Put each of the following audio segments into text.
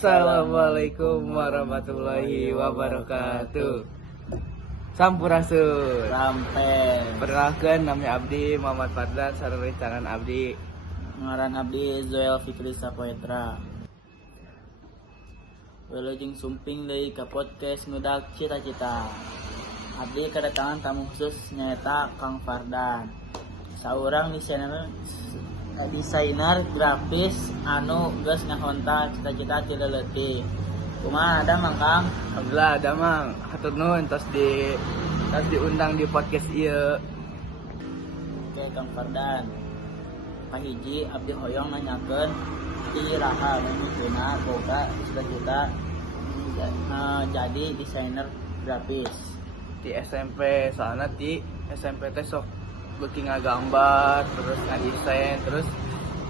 Assalamualaikum warahmatullahi wabarakatuh. Sampurasun. Sampai Perkenalkan namanya Abdi Muhammad Fadlan sareng recangan Abdi. ngaran Abdi Zoel Fikri Sapoetra. Wilujeng sumping deui ka podcast ngudak cita-cita. Abdi kedatangan tamu khusus nyaeta Kang Fardan. Saurang desainer grafis anu geus ngahonta cita-cita ti leuleutih. Kumaha ada Mang Kang? Alhamdulillah ada Mang. Hatur nuhun tos diundang di podcast ieu. Oke Kang Fardan. Pahiji abdi hoyong nanyakeun iraha mimpiuna boga cita-cita jadi desainer grafis Di SMP, soalnya di SMP teh sok beuki ngagambar, terus ngadesain, terus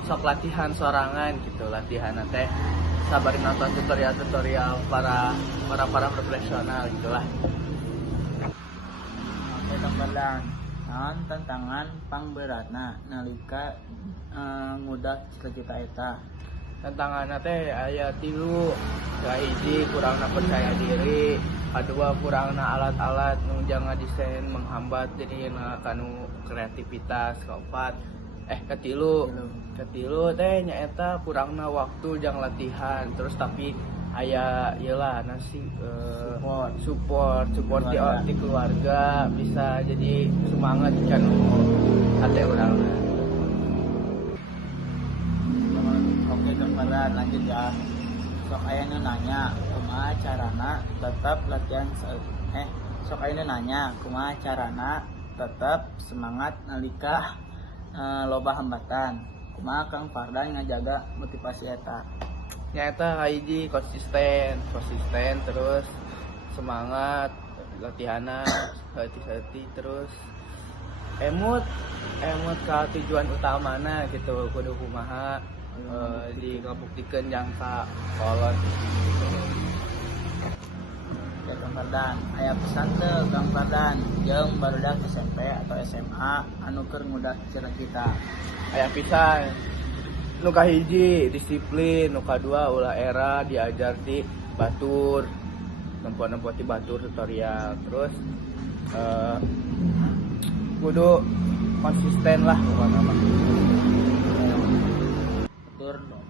sok latihan sorangan gitu. Latihan teh sabari nonton tutorial para profesional gitulah. Oke Kang Fardan. Naon tantangan pangberatna nalika ngudak cita-cita eta? Tantanganna teh aya 3. Hiji kurangna percaya diri, kedua kurangna alat-alat nu jang ngadesain menghambat jadina kanu kreativitas, ketilu teh nyaeta kurangna waktu jang latihan, terus tapi aya iyalah nasi support di keluarga bisa jadi semangat kanu hate urangna. Oke Kang Fardan, lanjut ya. Sok aya nu nanya kumaha carana tetap semangat nalika loba hambatan. Kumaha Kang Fardan ngajaga motivasi eta? Nyata hiji konsisten terus semangat latihanna hati-hati terus emut ka tujuan utamana gitu kudu kumaha di ngabuktikeun jangka kolot. Oke Kang Fardan, aya pesan teu Kang Fardan jeung barudak SMP atau SMA anu keur ngudak cita-cita? Aya pisan. Nu kahiji disiplin, nu kadua ulah era diajar di batur. Nempo-nempo ti batur tutorial. Terus kudu konsisten lah pokona mah.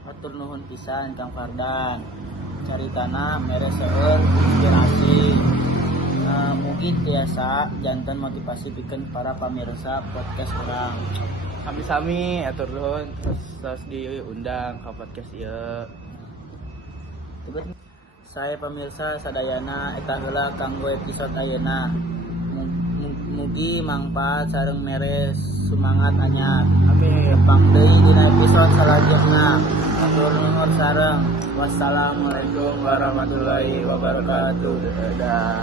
Hatur nuhun pisan Kang Fardan. Caritana mere seueur inspirasi. Mugi tiasa janten motivasi pikeun para pamirsa podcast urang. Sami-sami atur nuhun terus diundang ka podcast ieu. Saya pemirsa sadayana eta heula kanggo episode ayeuna. Mugi mangpaat sareng mere semangat anyar. Amin. Tepang deui dina episode selanjutnya. Matur nuhun sareng. Wassalamualaikum Warahmatullahi wabarakatuh. Dadah.